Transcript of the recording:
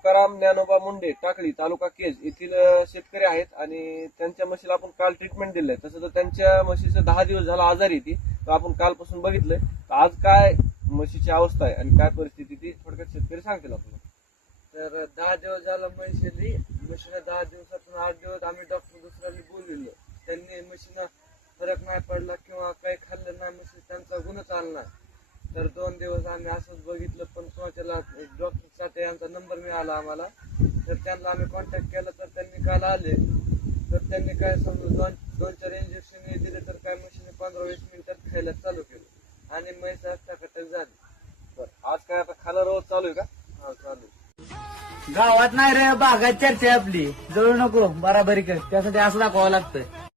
तुकाराम ज्ञानोबा मुंडे टाकळी तालुका केज येथील शेतकरी आहेत आणि त्यांच्या म्हशीला आपण काल ट्रीटमेंट दिलंय. तसं तर त्यांच्या म्हशीचं 10 दिवस झाला आजारी ती, तर आपण कालपासून बघितलंय. तर आज काय म्हशीची अवस्था आहे आणि काय परिस्थिती ती थोडक्यात शेतकरी सांगतील आपल्याला. तर 10 दिवस झाला म्हशीला 10 दिवसातून 8 दिवस आम्ही डॉक्टर दुसऱ्याला बोलविलं. त्यांनी म्हशीला फरक नाही पडला किंवा काही खाल्लं नाही, म्हशी त्यांचा गुणच आला नाही. तर 2 दिवस आम्ही असंच बघितलं, पण त्याला डॉक्टर साठे यांचा नंबर मिळाला आम्हाला. तर त्यांना आम्ही कॉन्टॅक्ट केला, तर त्यांनी काल आले. तर त्यांनी काय समजा 2-4 इंजेक्शन दिले, तर काय म्हशीने 15-20 मिनिटात खायला चालू केलं आणि म्हैस टकाटक झाली. बरं, आज काय आता खाना रोज चालू आहे का? हा चालू. गावात नाही रे, बागात चर्चा आहे आपली. जळू नको, बराबरी कर, त्यासाठी असं दाखवावं लागतं.